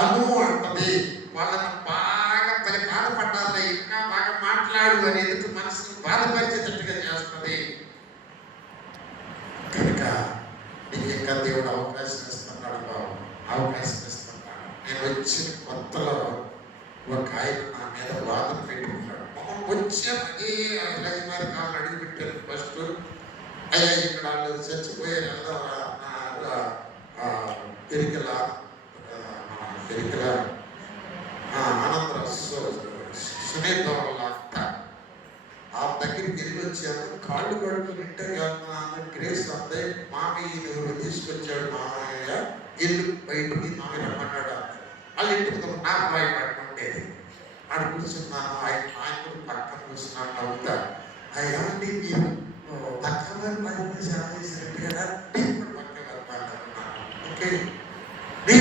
అను అంటది. వాళ్ళని బాగా బాధపడ్డాలి, ఇంకా బాగా మాట్లాడు అని ఎదుటి మనసుని బాధపరిచేటట్టుగా చేస్తుంది. కనుక నీకు ఇంకా దేవుడు అవకాశం ఇస్తున్నాడు బాబు, అవకాశం ఇస్తున్నాడు. నేను వచ్చిన కొత్తలో ఒక ఆయన నా మీద వాదన పెట్టుకున్నాడు. వచ్చే మరి కాళ్ళు అడిగి పెట్టారు. ఫస్ట్ అయ్యా ఇక్కడ వాళ్ళు చచ్చిపోయారు పెరికల ఆనందరావు సునీత వాళ్ళ అత్త ఆ దగ్గరికి తిరిగి వచ్చాను. కాళ్ళు కడుపు వింటగా గ్రేస్ అందే మామయ్య ఎవరు తీసుకొచ్చాడు. మామయ్య ఇల్లు బయటికి మామయ్య రమ్మన్నాడు. వాళ్ళ ఇంటికి నా అబ్బాయి పట్టుకుంటేది ఆడ కూర్చున్నాను. ఆయన కూడా పక్కన కూర్చున్నాను. నవ్వుతా అయ్యా అండి మీరు పక్కన పని సేవ చేసినట్టు కదా, పక్క ఓకే, మీ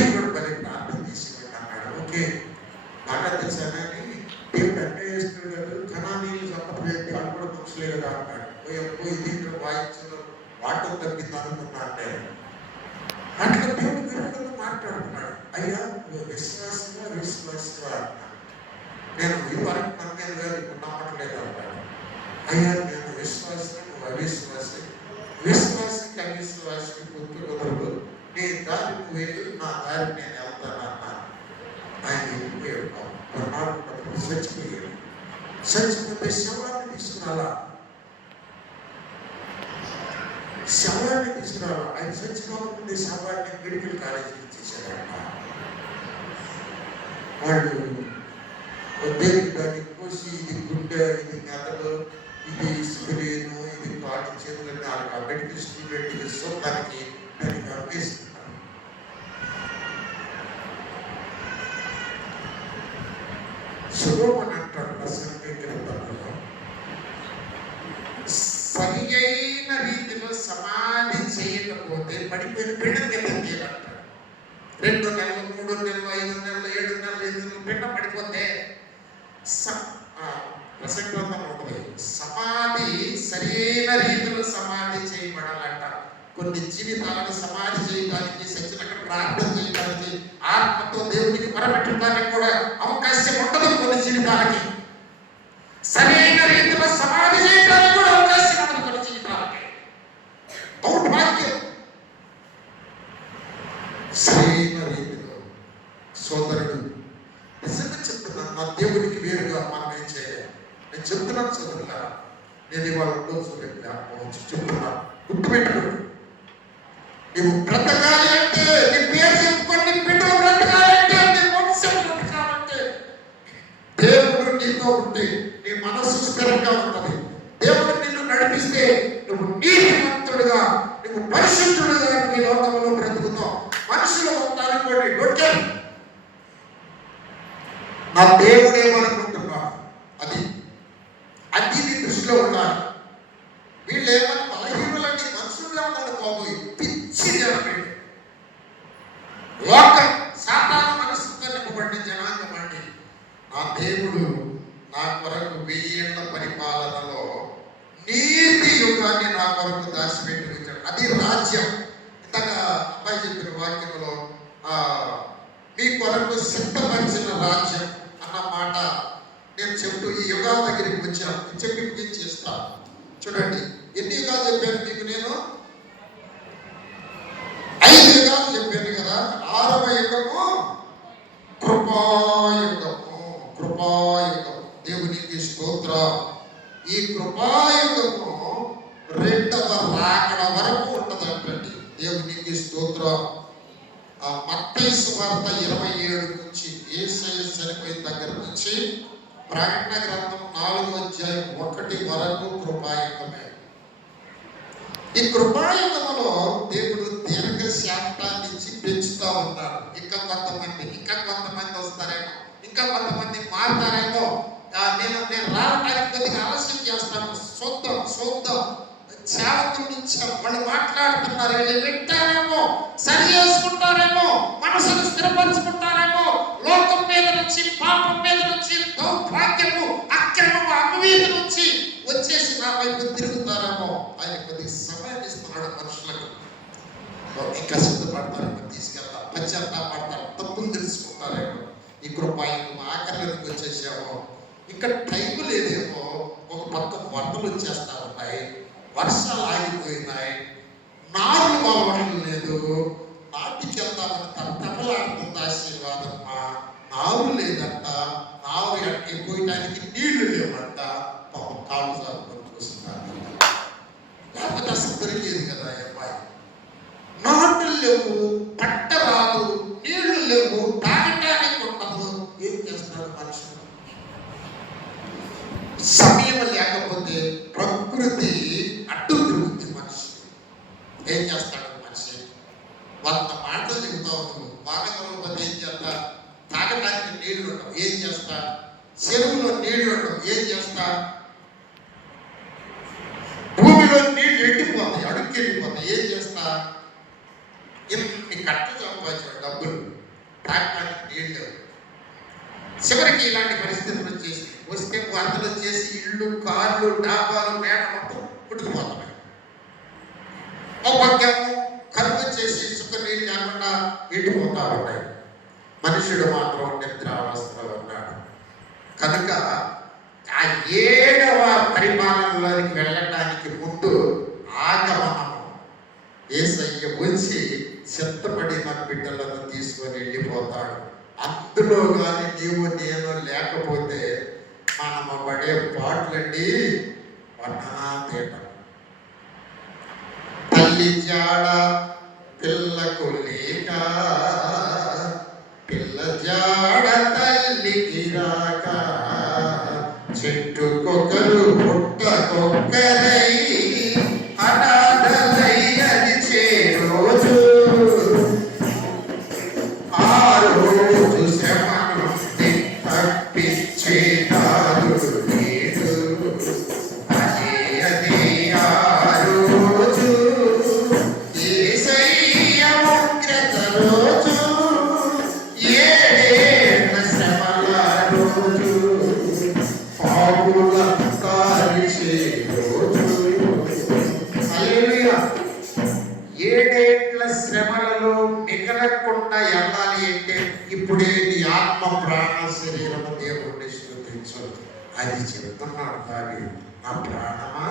ఏంటి వాళ్ళు కూడా మనుషులే కదా అన్నాడు. పోయి ఇది వాయించడం వాటం తప్పింది అనుకున్నా అంటే అట్లా దేవుడు విరోధంగా మాట్లాడుతున్నాడు. అయ్యా నువ్వు విశ్వాసంగా అన్నాడు. నేను ఇదివరకు నమ్మేది కాదు, ఇప్పుడు నమ్మట్లేదు అన్నాడు. అయ్యా నేను విశ్వాసం, నువ్వు అవిశ్వాసి, విశ్వాసికి అవిశ్వాసికి పొత్తు కుదరదు, నీ దారి నువ్వు వెళ్ళి నా దారి నేను వెళ్తాను అన్నాను. ఆయన వెళ్ళిపోయాడు. కొన్నాళ్ళు చచ్చిపోయాడు. చచ్చిపోతే శవాన్ని తీసుకురాలా, శవాన్ని తీసుకురాలా. ఆయన చచ్చిపోకుండా శవాన్ని మెడికల్ కాలేజీకి ఇచ్చేసారంట. వాళ్ళు దేవుడు దాన్ని కోసి ఇది గుండె, ఇది మెదడు, ఇది స్క్రీను, ఇది కాళ్ళు చేతులని ఆ మెడికల్ స్టూడెంట్కి సొంతానికి దానికి అమ్మేస్తున్నారు. సులోమన్ అంటాడు ప్రసంగి గ్రంథంలో, సరి అయిన రీతిలో సమాధి చేయకపోతే పడిపోయిన పిండం కింద తీయాలంటాడు. 2 నెలలు, 3 నెలలు, 5 నెలలు, 7 నెలలు, 8 నెలలు పిండం పడిపోతే ప్రసంగి గ్రంథంలో ఉంటుంది, సమాధి సరైన రీతిలో సమాధి చేయబడాలంట. కొన్ని జీవితాలను సమాధి చేయడానికి, సచ్చినట్టు ప్రార్థన చేయడానికి, ఆత్మతో దేవునికి మొరపెట్టడానికి కూడా అవకాశం ఉండదు. కొన్ని జీవితాలకి సరైన రీతిలో సమాధి చేయడానికి కూడా అవకాశం ఉండదు. కొన్ని జీవితాలకి దౌర్భాగ్యం. సరైన రీతిలో సోదరుడు నిజంగా చెప్తున్నాను, నా దేవునికి వేరుగా మనం ఏం చేయలేము. నేను చెప్తున్నాను సోదరులా, నేను ఇవాళ రోజు చెప్తున్నాను, గుర్తుపెట్టుకోండి. నువ్వు బ్రతకాలి అంటే, నీ పేరు చెప్పుకొని నీ బిడ్డలు బ్రతకాలంటే, నీ వంశం బ్రతకాలంటే దేవుడు నీతో ఉంటే నీ మనస్సు స్థిరంగా ఉంటుంది. దేవుడు నిన్ను నడిపిస్తే నువ్వు నీతిమంతుడుగా, నువ్వు పరిశుద్ధుడుగా నీ లోకంలో బ్రతుకుతావు. మనుషులు ఉంటారనుకోండి, డొక్కే నా దేవుడు ఏమనుకుంటున్నా అది అది నీ దృష్టిలో ఉండాలి. వీళ్ళు ఏమన్నా బలహీనులండి, మనుషులు ఏమన్నా పోయి పిచ్చి జనం, లోకం సాతాను మనసుతో నింపబడిన జనాంగం అండి. నా దేవుడు నా కొరకు 1000 ఏళ్ల పరిపాలనలో నీతి యుగాన్ని నా కొరకు దాచిపెట్టి ఉంచాడు. అది రాజ్యం. ఇంతగా అబ్బాయి చెప్పిన వాక్యంలో మీ కొరకు సిద్ధపరిచిన రాజ్యం అన్న మాట నేను చెప్తూ ఈ యుగాల దగ్గరికి వచ్చాను. చెప్పి ముగించేస్తాను. చూడండి, ఎన్ని యుగాలు చెప్పాను మీకు నేను? 5 యుగాలు చెప్పాను కదా. 6వ యుగము కృపాయుగము. కృపాయుగం, దేవునికి స్తోత్రం. ఈ కృపాయుగము 2వ రాకడ వరకు ఉంటదంటండి. దేవునికి స్తోత్రం. మత్తయి సువార్త 27 నుంచి, యేసయ్య చనిపోయిన దగ్గర నుంచి ప్రకటన గ్రంథం 4వ అధ్యాయం 1 వరకు కృపాయుగమే. ఈ కృపాయుగంలో దేవుడు దీర్ఘశాంతాన్ని ఇచ్చి పెంచుతా ఉన్నాడు. ఇంకా కొంతమంది వస్తారేమో, ఇంకా కొంతమంది మారుతారేమో. నేను రావడానికి కొద్దిగా ఆలస్యం చేస్తాను. చూద్దాం సేవకుల నుంచి వాళ్ళు మాట్లాడుతున్నారు, వీళ్ళు వింటారేమో, సరి చేసుకుంటారేమో, మనసును స్థిరపరుచుకుంటారేమో. లోకం మీద నుంచి, పాపం మీద నుంచి, దౌర్భాగ్యము, అక్రమము, అవినీతి నుంచి వచ్చేసి నా వైపు తిరుగుతారేమో. ఆయన కొద్దిగా సమయాన్ని ఇస్తున్నాడు మనుషులకు. ఇంకా సిద్ధపడతారేమో, తీసుకెళ్తారు, పశ్చాత్తాపడతారు, తప్పులు తెలుసుకుంటారేమో. ఈ కృపాయుగం ఆఖరికి వచ్చేసామో. ఇంకా టైం లేదేమో. ఒక పక్క వరదలు వచ్చేస్తా ఉన్నాయి, వర్షాలు ఆగిపోయినాయి, నారులు బాగోవడం లేదు, నాటికి వెళ్తామని తప్పలాడుతుంది ఆశీర్వాదం. నారు లేదంట, నారు పోయడానికి నీళ్లు లేవంట. పాపం కాళ్ళు సాగుకొని చూస్తున్నారు. లేకపోతే అసలు దొరికేది కదా అబ్బాయి. నాట్లు లేవు, పట్ట రాదు, నీళ్లు లేవు, తాగటానికి ఉండదు. ఏం చేస్తున్నారు మనుషులు? సమయం లేకపోతే ప్రకృతి అడ్డు తిరుగుతుంది. మనిషి ఏం చేస్తాడు? మనిషి 100 మాటలు చెబుతావు నువ్వు. వానపతి ఏం చేస్తా? తాగటానికి నీళ్లు ఉండవు, ఏం చేస్తా? చెరువులో నీళ్లు ఉండవు, ఏం చేస్తా? భూమిలో నీళ్లు ఎండిపోతాయి, అడుక్కి వెళ్ళిపోతాయి, ఏం చేస్తా? ఇన్ని కట్టలు సంపాదించాడు డబ్బులు, తాగటానికి నీళ్లు. చివరికి ఇలాంటి పరిస్థితులు వచ్చేసి వస్తే వరదలు వచ్చేసి ఇళ్ళు కారు కార్లు డాబాలు మేడ మొత్తం పుట్టుకుపోతున్నాయి. ఒక పక్కేమో కరువు చేసి ఇసుక నీళ్ళు లేకుండా ఎండిపోతా ఉంటాయి. మనుషుడు మాత్రం నిద్రావస్థలో ఉన్నాడు. కనుక ఆ 7వ పరిమాణంలోనికి వెళ్ళడానికి ముందు ఆగమనము యేసయ్య వచ్చి సిద్ధపడిన బిడ్డలను తీసుకొని వెళ్ళిపోతాడు. అందులో కానీ నీవు నేను లేకపోతే మనము పడే పాటలండి వర్ణనాతీత. తల్లి జాడ పిల్లకు లేక, పిల్ల జాడ తల్లికి రాక, చెట్టుకొకరు పుట్టకొక్కరై అనాథలై అరిచే రోజు, ఆ రోజు శ్రమను తప్పించేటాడు నేడు. అదే అదే ఆ రోజు యేసయ్య ఉగ్రత రోజు, 7 శ్రమల రోజు, పాపుల కాల్చే రోజు. హల్లెలూయా. 7 శ్రమలలో మిగలకుండా వెళ్ళాలి అంటే ఇప్పుడే నీ ఆత్మ ప్రాణ శరీరము దేవుణ్ణి స్తుతించు. అది చెప్తున్నాడు దావీదు. నా ప్రాణమా,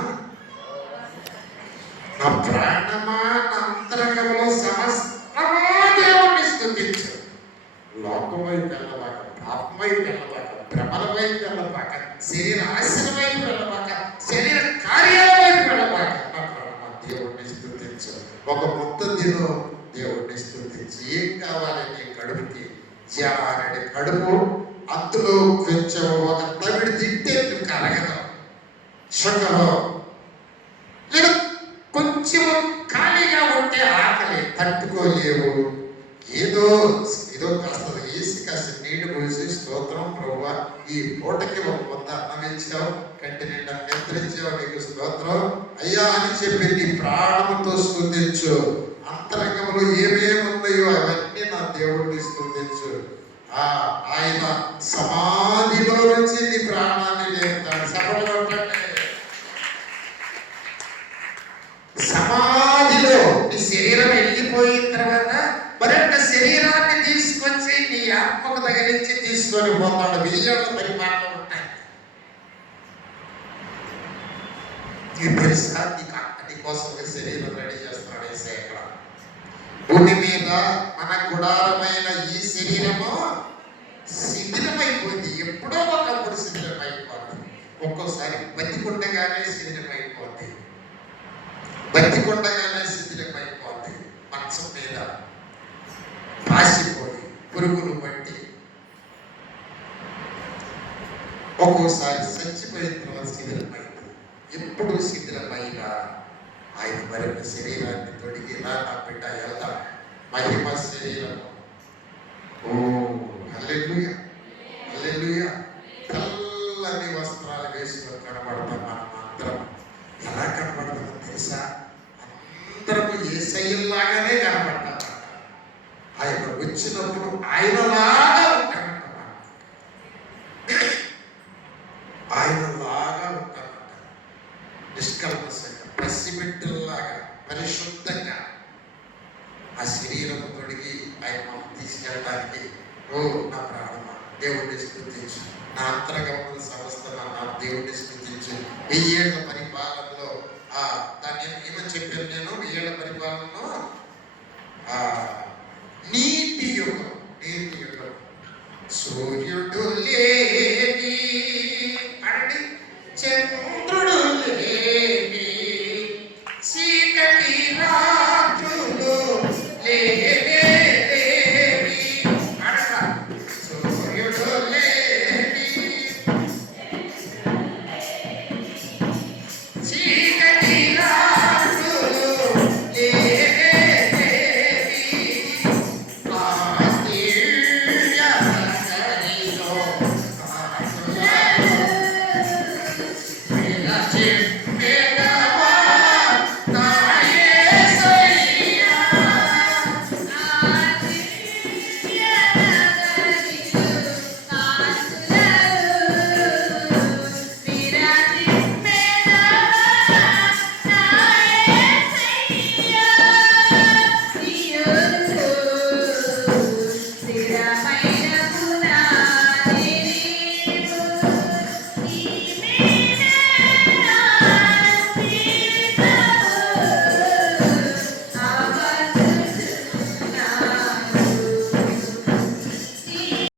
నా ప్రాణమా, నా అంతరంగంలో సమస్తమా దేవుణ్ణి స్తుతించు. లోకం వైపు వెళ్ళబాక, పాపం వైపు వెళ్ళబాక, భ్రమల వైపు వెళ్ళబాక, శరీర ఆశల వైపు వెళ్ళబాక, శరీర కార్యాల వైపు వెళ్ళబాక. నా ప్రాణమా దేవుణ్ణి స్తుతించు. ఒక ముద్ద తిను, దేవుణ్ణి స్తుతించి. ఏం కావాలి నీ కడుపుకి? జారడి కడుపు, అందులో కొంచెం ఒక తవిడి తింటే నువ్వు కరగదు. షుగరు లేదు, కొంచెం ఖాళీగా ఉంటే ఆకలి తట్టుకోలేవు. ఏదో ఏదో కాస్త వేసి కాస్త నీళ్లు పోసి స్తోత్రం ప్రభువా, ఈ పూటకి ఒక వంద అన్నం ఇచ్చావు, కంటి నిండా నిద్రించావు, నీకు స్తోత్రం అయ్యా అని చెప్పి నీ ప్రాణముతో స్తుతించు. అంతరంగంలో ఏమేమి ఉన్నాయో అవన్నీ నా దేవుడిని స్తుతించు. ఆయన సమాధిలో నుంచి నీ ప్రాణాన్ని లేపుతాడు. సభలో సమాధిలో నీ శరీరం వెళ్ళిపోయిన తర్వాత మరొక శరీరాన్ని తీసుకొచ్చి నీ ఆత్మకు తగిలించి తీసుకొని పోతాడు. 1000 పరిమాణాలు ఉంటాయి. నీకు తెలుసా? నీకోసం ఒక శరీరం రెడీ చేస్తున్నాడు యేసయ్య. ఇక్కడ భూమి మీద మన గుడారమైన ఈ శరీరము శిథిలమైపోయింది. ఎప్పుడో ఒకప్పుడు శిథిలమైపోతుంది. ఒక్కోసారి బతికుండగానే శిథిలమైపోతుంది, బతికుండగానే శిథిలమైపోతుంది. మంచం మీద పాసిపోయి పురుగులు పట్టి, ఒక్కోసారి చచ్చిపోయిన తర్వాత శిథిలమైంది. ఎప్పుడు శిథిలమైన ఆయన మరొక శరీరాన్ని తొడిగి ఇలా నా బిడ్డ వెళ్తా మహిమ శరీరం. ఓ హల్లెలూయా, హల్లెలూయా. తెల్లని వస్త్రాలు వేసుకొని కనబడతాం. మనం అందరం ఎలా కనబడతామో తెలుసా? అందరము యేసయ్యలాగానే కనబడతాం. ఆయన వచ్చినప్పుడు ఆయనలాగా ఉంటామంట, ఆయనలాగా ఉంటామంట. నిష్కల్మషంగా, పసిబిడ్డల్లాగా, పరిశుద్ధంగా ఆ శరీరం తొడిగి ఆయన మమ్మల్ని తీసుకెళ్ళడానికి. ఓ నా ప్రాణమా దేవుడిని స్తుతించు. నా అంతరంగముల సమస్త నా దేవుడిని స్తుతించు. 1000 పరిపాలనలో దాన్ని ఏమని చెప్పాను నేను? 1000 పరిపాలనలో నీతి యుగం, నీతి యుగం. సూర్యుడు లేని అంటే చంద్రుడు లేని, చీకటి రాత్రులు లేని అనగా సూర్యుడు లేని, చీకటి